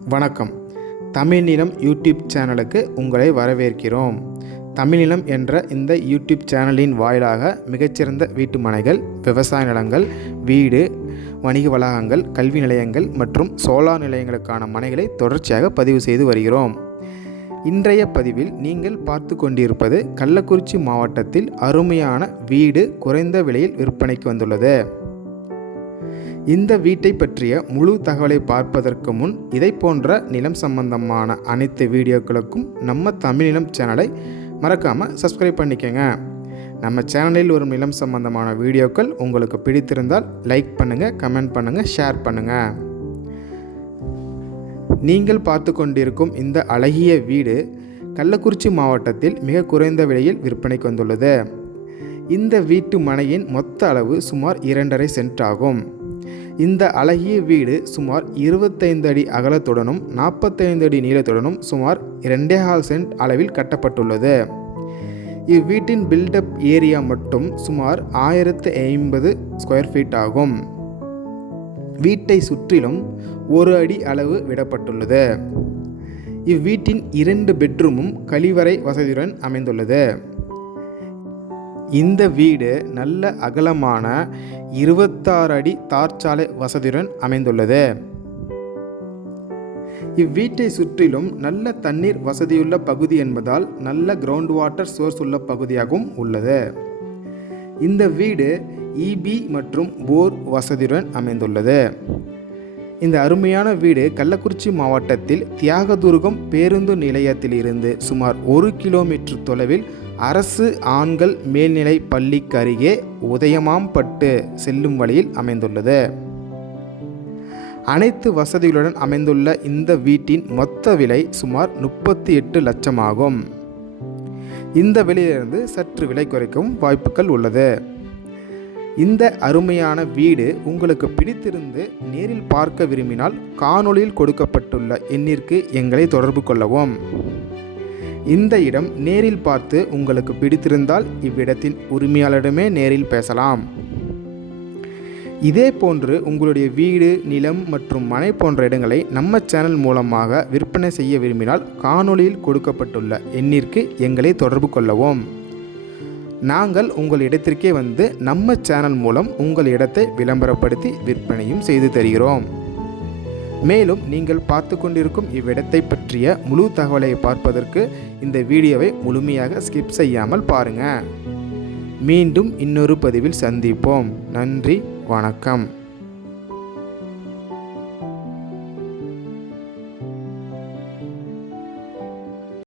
வணக்கம். தமிழ்நிலம் யூடியூப் சேனலுக்கு உங்களை வரவேற்கிறோம். தமிழ்நிலம் என்ற இந்த யூடியூப் சேனலின் வாயிலாக மிகச்சிறந்த வீட்டு மனைகள், விவசாய நிலங்கள், வீடு, வணிக வளாகங்கள், கல்வி நிலையங்கள் மற்றும் சோலார் நிலையங்களுக்கான மனைகளை தொடர்ச்சியாக பதிவு செய்து வருகிறோம். இன்றைய பதிவில் நீங்கள் பார்த்து கொண்டிருப்பது கள்ளக்குறிச்சி மாவட்டத்தில் அருமையான வீடு குறைந்த விலையில் விற்பனைக்கு வந்துள்ளது. இந்த வீட்டை பற்றிய முழு தகவலை பார்ப்பதற்கு முன் இதை போன்ற நிலம் சம்பந்தமான அனைத்து வீடியோக்களுக்கும் நம்ம தமிழ்நிலம் சேனலை மறக்காமல் சப்ஸ்கிரைப் பண்ணிக்கோங்க. நம்ம சேனலில் ஒரு நிலம் சம்பந்தமான வீடியோக்கள் உங்களுக்கு பிடித்திருந்தால் லைக் பண்ணுங்கள், கமெண்ட் பண்ணுங்கள், ஷேர் பண்ணுங்கள். நீங்கள் பார்த்து கொண்டிருக்கும் இந்த அழகிய வீடு கள்ளக்குறிச்சி மாவட்டத்தில் மிக குறைந்த விலையில் விற்பனைக்கு வந்துள்ளது. இந்த வீட்டு மனையின் மொத்த அளவு சுமார் 2.5 சென்ட் ஆகும். இந்த அழகிய வீடு சுமார் 25 அடி அகலத்துடனும் 45 அடி நீளத்துடனும் சுமார் 2.25 சென்ட் அளவில் கட்டப்பட்டுள்ளது. இவ்வீட்டின் பில்டப் ஏரியா மட்டும் சுமார் 1050 ஸ்கொயர் ஃபீட் ஆகும். வீட்டை சுற்றிலும் 1 அடி அளவு விடப்பட்டுள்ளது. இவ்வீட்டின் 2 பெட்ரூமும் கழிவறை வசதியுடன் அமைந்துள்ளது. இந்த வீடு நல்ல அகலமான 26 அடி தார்ச்சாலை வசதியுடன் அமைந்துள்ளது. இவ்வீட்டை சுற்றிலும் நல்ல தண்ணீர் வசதியுள்ள பகுதி என்பதால் நல்ல கிரவுண்ட் வாட்டர் சோர்ஸ் உள்ள பகுதியாகவும் உள்ளது. இந்த வீடு இபி மற்றும் போர் வசதியுடன் அமைந்துள்ளது. இந்த அருமையான வீடு கள்ளக்குறிச்சி மாவட்டத்தில் தியாகதுருகம் பேருந்து நிலையத்தில் இருந்து சுமார் 1 கிலோமீட்டர் தொலைவில் அரசு ஆண்கள் மேல்நிலை பள்ளிக்கு அருகே உதயமாம்பட்டு செல்லும் வழியில் அமைந்துள்ளது. அனைத்து வசதிகளுடன் அமைந்துள்ள இந்த வீட்டின் மொத்த விலை சுமார் 38 லட்சம் ஆகும். இந்த விலையிலிருந்து சற்று விலை குறைக்கவும் வாய்ப்புகள் உள்ளது. இந்த அருமையான வீடு உங்களுக்கு பிடித்திருந்து நேரில் பார்க்க விரும்பினால் காணொளியில் கொடுக்கப்பட்டுள்ள எண்ணிற்கு எங்களை தொடர்பு கொள்ளவும். இந்த இடம் நேரில் பார்த்து உங்களுக்கு பிடித்திருந்தால் இவ்விடத்தின் உரிமையாளரிடமே நேரில் பேசலாம். இதே போன்று உங்களுடைய வீடு, நிலம் மற்றும் மனை போன்ற இடங்களை நம்ம சேனல் மூலமாக விற்பனை செய்ய விரும்பினால் காணொளியில் கொடுக்கப்பட்டுள்ள எண்ணிற்கு எங்களை தொடர்பு கொள்ளவும். நாங்கள் உங்கள் இடத்திற்கே வந்து நம்ம சேனல் மூலம் உங்கள் இடத்தை விளம்பரப்படுத்தி விற்பனையும் செய்து தருகிறோம். மேலும் நீங்கள் பார்த்து கொண்டிருக்கும் இவ்விடத்தை பற்றிய முழு தகவலை பார்ப்பதற்கு இந்த வீடியோவை முழுமையாக ஸ்கிப் செய்யாமல் பாருங்கள். மீண்டும் இன்னொரு பதிவில் சந்திப்போம். நன்றி, வணக்கம்.